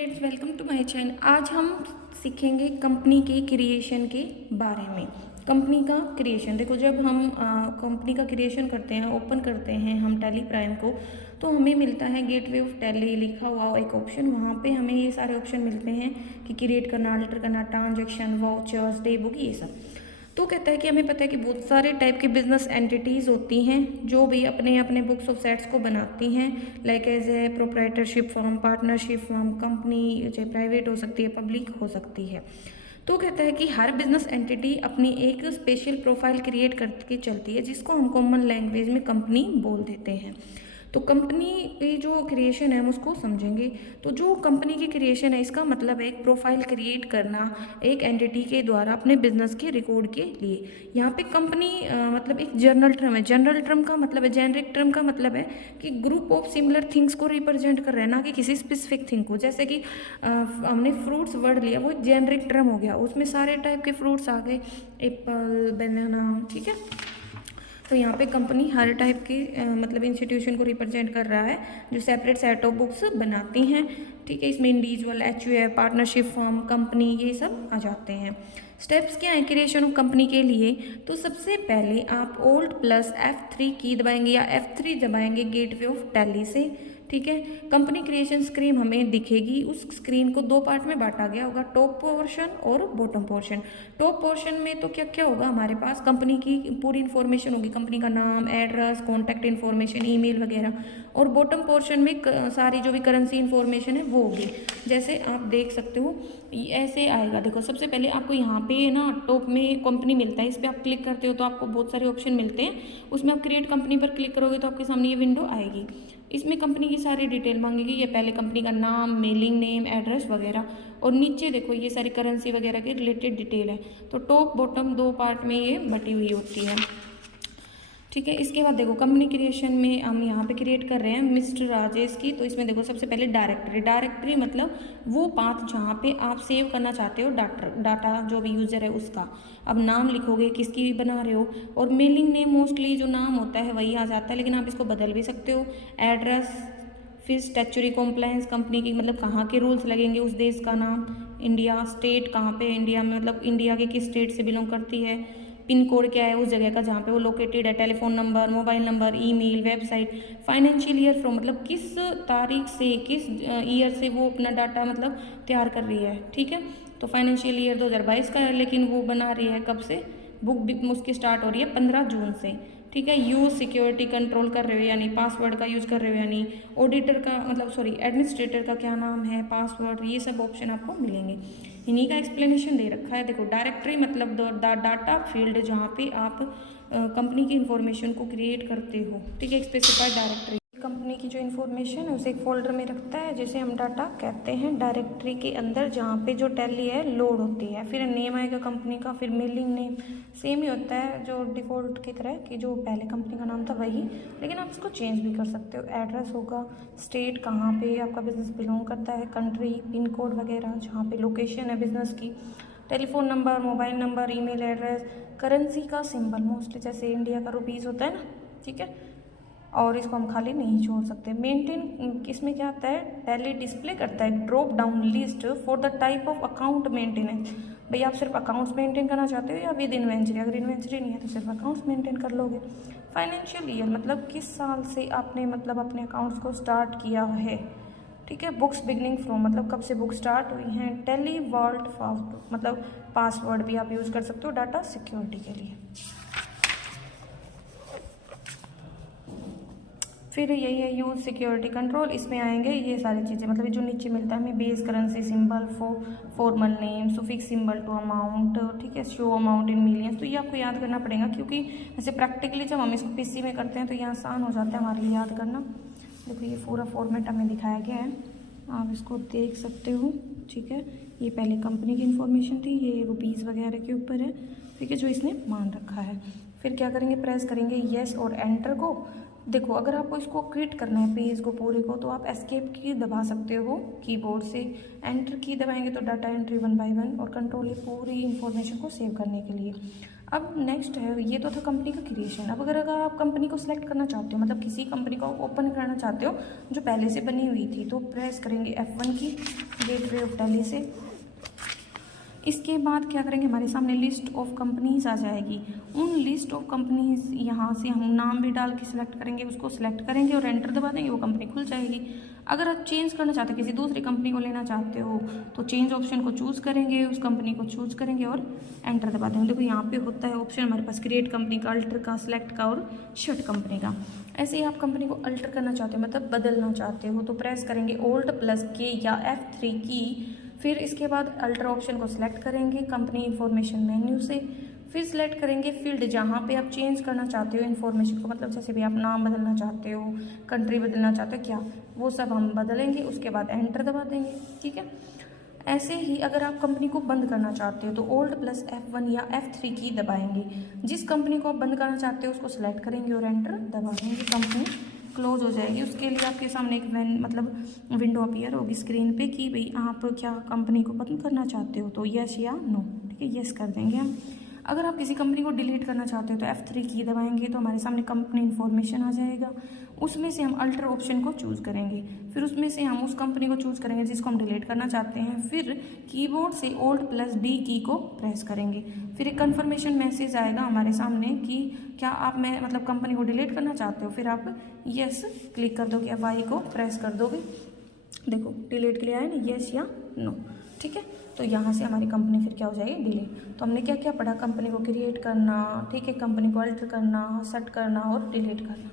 Friends, welcome to my channel. आज हम सीखेंगे कंपनी के क्रिएशन के बारे में। कंपनी का क्रिएशन देखो, जब हम कंपनी का क्रिएशन करते हैं, ओपन करते हैं हम टैली प्राइम को, तो हमें मिलता है गेटवे ऑफ टैली लिखा हुआ एक ऑप्शन। वहाँ पे हमें ये सारे ऑप्शन मिलते हैं कि क्रिएट करना, अल्टर करना, ट्रांजेक्शन, वाउचर्स, डे बुक, ये सब। तो कहता है कि हमें पता है कि बहुत सारे टाइप की बिजनेस एंटिटीज़ होती हैं जो भी अपने अपने बुक्स ऑफ सेट्स को बनाती हैं, like as a proprietorship firm, partnership firm, company चाहे प्राइवेट हो सकती है, पब्लिक हो सकती है। तो कहता है कि हर बिजनेस एंटिटी अपनी एक स्पेशल प्रोफाइल क्रिएट करके चलती है, जिसको हम कॉमन लैंग्वेज में कंपनी बोल देते हैं। तो कंपनी की जो क्रिएशन है हम उसको समझेंगे। तो जो कंपनी की क्रिएशन है, इसका मतलब है एक प्रोफाइल क्रिएट करना एक एंटिटी के द्वारा अपने बिजनेस के रिकॉर्ड के लिए। यहाँ पे कंपनी मतलब एक जनरल टर्म है। जनरल टर्म का मतलब है, जेनरिक टर्म का मतलब है कि ग्रुप ऑफ सिमिलर थिंग्स को रिप्रेजेंट कर रहे हैं, ना कि किसी स्पेसिफिक थिंग को। जैसे कि हमने फ्रूट्स वर्ड लिया, वो जेनरिक टर्म हो गया, उसमें सारे टाइप के फ्रूट्स आ गए, एप्पल, बनाना, ठीक है। तो यहाँ पे कंपनी हर टाइप की मतलब इंस्टीट्यूशन को रिप्रेजेंट कर रहा है जो सेपरेट सेट ऑफ बुक्स बनाती हैं, ठीक है। इसमें individual, HUF, partnership firm, company, ये सब आ जाते हैं। स्टेप्स क्या है क्रिएशन ऑफ कंपनी के लिए? तो सबसे पहले आप Alt प्लस F3 की दबाएंगे या F3 दबाएंगे गेटवे ऑफ टैली से, ठीक है। कंपनी क्रिएशन स्क्रीन हमें दिखेगी। उस स्क्रीन को दो पार्ट में बांटा गया होगा, टॉप पोर्शन और बॉटम पोर्शन। टॉप पोर्शन में तो क्या क्या होगा, हमारे पास कंपनी की पूरी इन्फॉर्मेशन होगी, कंपनी का नाम, एड्रेस, कॉन्टैक्ट इन्फॉर्मेशन, ईमेल वगैरह। और बॉटम पोर्शन में सारी जो भी करेंसी इन्फॉर्मेशन है वो होगी। जैसे आप देख सकते हो ऐसे आएगा। देखो, सबसे पहले आपको यहाँ पे ना टॉप में कंपनी मिलता है, इस पर आप क्लिक करते हो तो आपको बहुत सारे ऑप्शन मिलते हैं। उसमें आप क्रिएट कंपनी पर क्लिक करोगे तो आपके सामने ये विंडो आएगी। इसमें कंपनी की सारी डिटेल मांगेगी। ये पहले कंपनी का नाम, मेलिंग नेम, एड्रेस वगैरह, और नीचे देखो ये सारी करेंसी वगैरह की रिलेटेड डिटेल है। तो टॉप बॉटम दो पार्ट में ये बटी हुई होती है, ठीक है। इसके बाद देखो कंपनी क्रिएशन में हम यहाँ पे क्रिएट कर रहे हैं मिस्टर राजेश की। तो इसमें देखो सबसे पहले डायरेक्टरी। डायरेक्टरी मतलब वो पाथ जहाँ पे आप सेव करना चाहते हो डाटा जो भी यूज़र है उसका। अब नाम लिखोगे, किसकी बना रहे हो, और मेलिंग नेम मोस्टली जो नाम होता है वही आ जाता है, लेकिन आप इसको बदल भी सकते हो। एड्रेस, फिर स्टैच्यूटरी कॉम्प्लायंस कंपनी की, मतलब कहाँ के रूल्स लगेंगे, उस देश का नाम, इंडिया, स्टेट कहाँ पे इंडिया में, मतलब इंडिया के किस स्टेट से बिलोंग करती है, पिन कोड क्या है उस जगह का जहाँ पे वो लोकेटेड है, telephone number, mobile number, email, website, financial year from, मतलब किस तारीख से, किस ईयर से वो अपना डाटा मतलब तैयार कर रही है, ठीक है। तो फाइनेंशियल ईयर 2022 का है, लेकिन वो बना रही है कब से, बुक उसकी स्टार्ट हो रही है 15 जून से, ठीक है। यूज सिक्योरिटी कंट्रोल कर रहे हो यानी पासवर्ड का यूज़ कर रहे हो, यानी ऑडिटर का मतलब सॉरी एडमिनिस्ट्रेटर का क्या नाम है, पासवर्ड, ये सब ऑप्शन आपको मिलेंगे। इन्हीं का एक्सप्लेनेशन दे रखा है। देखो डायरेक्टरी मतलब डाटा फील्ड जहाँ पे आप कंपनी की इन्फॉर्मेशन को क्रिएट करते हो, ठीक है। स्पेसिफाइड डायरेक्टरी कंपनी की जो इन्फॉर्मेशन है उसे एक फोल्डर में रखता है, जिसे हम डाटा कहते हैं। डायरेक्टरी के अंदर जहाँ पे जो टैली है लोड होती है, फिर नेम आएगा कंपनी का, फिर मेलिंग नेम सेम ही होता है जो डिफ़ॉल्ट की तरह कि जो पहले कंपनी का नाम था वही, लेकिन आप इसको चेंज भी कर सकते हो। एड्रेस होगा, स्टेट कहाँ पे आपका बिजनेस बिलोंग करता है, कंट्री, पिन कोड वगैरह जहाँ पे लोकेशन है बिजनेस की, telephone number, mobile number, email address, currency का सिंबल, मोस्टली जैसे इंडिया का रुपीज़ होता है ना, ठीक है। और इसको हम खाली नहीं छोड़ सकते। मेंटेन, इसमें क्या आता है, टैली डिस्प्ले करता है drop down list for the type of account maintenance. भाई आप सिर्फ अकाउंट्स मेंटेन करना चाहते हो या विद इन्वेंट्री, अगर इन्वेंट्री नहीं है तो सिर्फ अकाउंट्स मेंटेन कर लोगे। फाइनेंशियल ईयर मतलब किस साल से आपने मतलब अपने अकाउंट्स को स्टार्ट किया है, ठीक है। बुक्स बिगनिंग फ्रॉम मतलब कब से बुक स्टार्ट हुई हैं। टेली वॉल्ट मतलब पासवर्ड भी आप यूज़ कर सकते हो डाटा सिक्योरिटी के लिए। फिर यही है यूज सिक्योरिटी कंट्रोल, इसमें आएंगे ये सारी चीज़ें, मतलब ये जो नीचे मिलता है हमें base currency symbol, formal name, suffix symbol to amount, ठीक है, शो अमाउंट इन मिलियंस। तो ये आपको याद करना पड़ेगा, क्योंकि ऐसे प्रैक्टिकली जब हम इसको पीसी में करते हैं तो ये आसान हो जाता है हमारे लिए याद करना। देखो ये पूरा फॉर्मेट हमें दिखाया गया है, आप इसको देख सकते हो, ठीक है। ये पहले कंपनी की इन्फॉर्मेशन थी, ये रुपीज़ वगैरह के ऊपर है, ठीक है, जो इसने मान रखा है। फिर क्या करेंगे, प्रेस करेंगे येस और एंटर को। देखो अगर आपको इसको क्विट करना है पेज को पूरे को, तो आप एस्केप की दबा सकते हो कीबोर्ड से। एंटर की दबाएंगे तो डाटा एंट्री 1 बाय 1, और कंट्रोल पूरी इन्फॉर्मेशन को सेव करने के लिए। अब नेक्स्ट है, ये तो था कंपनी का क्रिएशन। अब अगर आप कंपनी को सिलेक्ट करना चाहते हो, मतलब किसी कंपनी को ओपन करना चाहते हो जो पहले से बनी हुई थी, तो प्रेस करेंगे F1 की गेटवे ऑफ टैली से। इसके बाद क्या करेंगे, हमारे सामने लिस्ट ऑफ कंपनीज आ जाएगी। उन लिस्ट ऑफ कंपनीज यहाँ से हम नाम भी डाल के सिलेक्ट करेंगे, उसको सिलेक्ट करेंगे और एंटर दबा देंगे, वो कंपनी खुल जाएगी। अगर आप चेंज करना चाहते हो, किसी दूसरी कंपनी को लेना चाहते हो, तो चेंज ऑप्शन को चूज़ करेंगे, उस कंपनी को चूज़ करेंगे और एंटर दबा देंगे। देखो यहाँ पे होता है ऑप्शन हमारे पास क्रिएट कंपनी का, अल्टर का, सिलेक्ट का और शट कंपनी का। ऐसे ही आप कंपनी को अल्टर करना चाहते हो, मतलब बदलना चाहते हो, तो प्रेस करेंगे Alt+K या F3 की। फिर इसके बाद अल्टर ऑप्शन को सिलेक्ट करेंगे कंपनी इन्फॉर्मेशन मेन्यू से। फिर सिलेक्ट करेंगे फील्ड, जहाँ पे आप चेंज करना चाहते हो इन्फॉर्मेशन को, मतलब जैसे भी आप नाम बदलना चाहते हो, कंट्री बदलना चाहते हो, क्या वो सब हम बदलेंगे। उसके बाद एंटर दबा देंगे, ठीक है। ऐसे ही अगर आप कंपनी को बंद करना चाहते हो तो Alt+F1 या F3 की दबाएंगे। जिस कंपनी को आप बंद करना चाहते हो उसको सिलेक्ट करेंगे और एंटर दबा देंगे, कंपनी क्लोज हो जाएगी। उसके लिए आपके सामने एक मतलब विंडो अपीयर होगी स्क्रीन पे कि भाई आप क्या कंपनी को बंद करना चाहते हो, तो यस या नो, ठीक है, यस कर देंगे हम। अगर आप किसी कंपनी को डिलीट करना चाहते हो तो F3 की दबाएंगे, तो हमारे सामने कंपनी इन्फॉर्मेशन आ जाएगा। उसमें से हम अल्टर ऑप्शन को चूज़ करेंगे, फिर उसमें से हम उस कंपनी को चूज़ करेंगे जिसको हम डिलीट करना चाहते हैं। फिर कीबोर्ड से Alt+D की को प्रेस करेंगे। फिर एक कन्फर्मेशन मैसेज आएगा हमारे सामने कि क्या आप मतलब कंपनी को डिलीट करना चाहते हो। फिर आप यस क्लिक कर दोगे, F5 को प्रेस कर दोगे, देखो डिलीट के लिए आया ना, यस या नो, ठीक है। तो यहाँ से हमारी कंपनी फिर क्या हो जाएगी, डिलीट। तो हमने क्या क्या पढ़ा, कंपनी को क्रिएट करना, ठीक है, कंपनी को अल्टर करना, सेट करना और डिलीट करना।